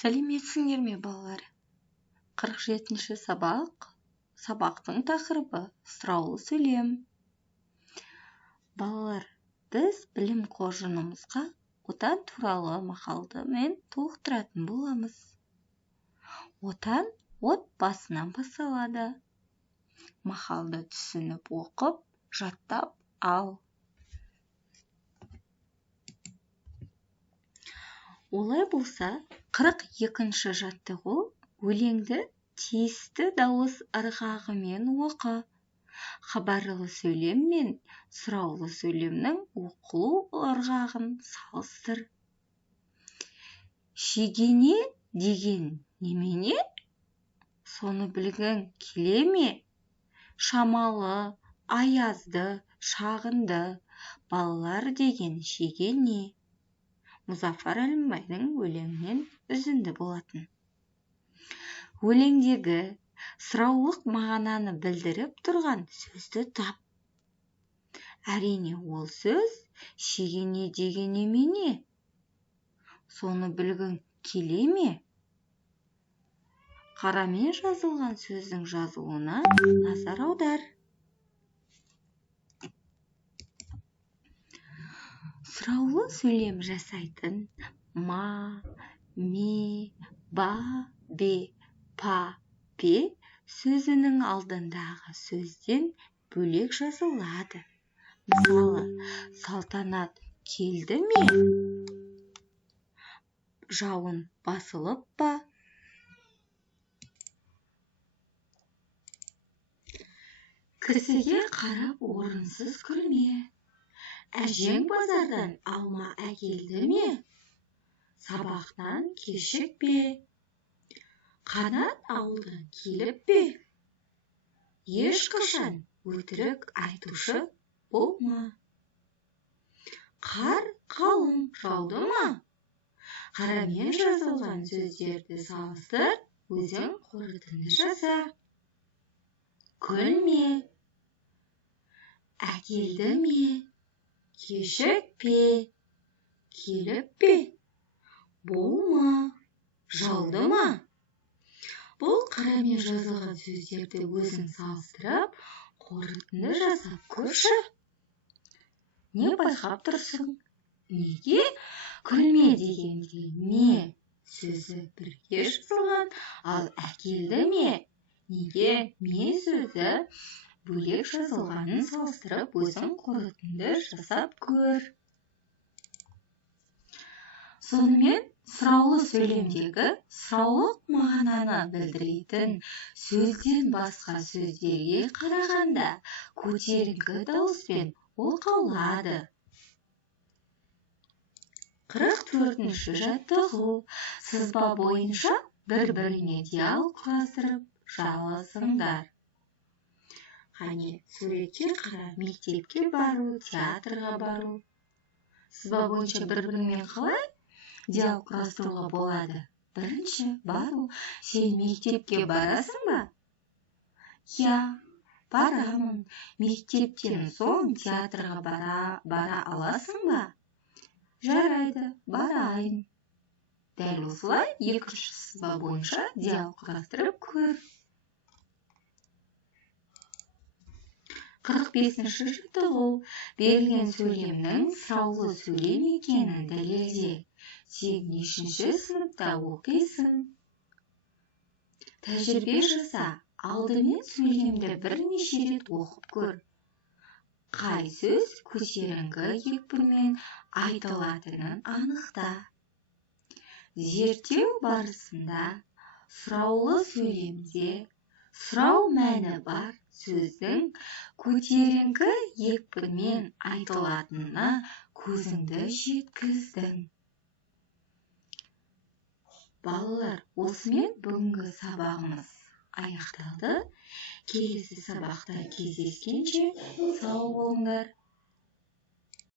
Сәлеметсіңдер ме, балалар? 47-ші сабақтың тақырыбы сұраулы сөйлем. Балалар, біз білім қоржынымызға отан туралы мақалды мен толықтыратын боламыз. Отан отбасынан басталады. Мақалды түсініп оқып, жаттап ал. Олай болса, 42-ші жаттығу өлеңді тиісті дауыс ырғағымен оқы. Хабарлы сөйлем мен сұраулы сөйлемнің оқылу ырғағын салыстыр. Шегене деген немене? Соны білгің келе ме? Шамалы, аязды, шағынды, балалар деген шегене. Мұзафар Әлімбайдың өлеңінен үзінді болатын. Өлеңдегі сұраулық мағынаны білдіріп тұрған сөзді тап. Әрине, ол сөз шегене деген немене? Соны білгің келе ме? Қарамен жазылған сөздің жазылуына назар аудар. Сұраулы сөйлем жасайтын ма, ме, ба, бе, па, пе сөзінің алдындағы сөзден бөлек жазылады. Мысалы, салтанат келді ме? Жауын басылып па? Кісіге қарап орынсыз күлме. Әжең базардан алма әкелді ме? Сабақтан кешік пе? Қанат алды келіп пе? Ешқашан өтірік айтушы болма. Қар қалың жауды ма? Қарамен жазылған сөздерді салыстыр, өзің қорытынды жаса. Күлме. Әкелді ме? Кешік пе? Келіп пе? Болма. Жауды ма? Бұл қарамен жазылған сөздерді өзің салыстырып, қорытынды жасап көрші. Не байқап тұрсың? Неге күлме дегенде ме сөзі бірге жазылған, ал әкелді ме? Неге ме сөзі бөлек жазылғанын салыстырып, өзің қорытынды жасап көр. Сонымен, сұраулы сөйлемдегі сұраулық мағынаны білдіретін сөзден басқа сөздерге қарағанда көтеріңкі дауыспен оқылады. 44-ші жаттығу. Сызба бойынша бір-біріне диалог құрастырып жалғасыңдар. Қане, суретке қара, мектепке бару, театрға бару. Сызба бойынша бір-бірімен қалай диалог құрастыруға болады? Бірінші, бару. Сен мектепке барасың ба? Я, барамын. Мектептен соң театрға бара аласың ба? Жарайды, барайын. Дәл осылай екінші сызба бойынша диалог құрастырып көр. 45-ші жаттығу. Берілген сөйлемнің сұраулы сөйлем екенін дәлелде. Сен нешінші сыныпта оқисың? Тәжірибе жаса. Алдымен сөйлемді бірнеше рет оқып көр. Қай сөз көтеріңкі екпінмен айтылатынын анықта. Зерттеу барысында сұраулы сөйлемде сұрау мәні бар сөздің көтеріңкі екпінмен айтылатынына көзіңді жеткіздің. Балалар, осымен бүгінгі сабағымыз аяқталды. Келесі сабақта кездескенше сау болыңдар.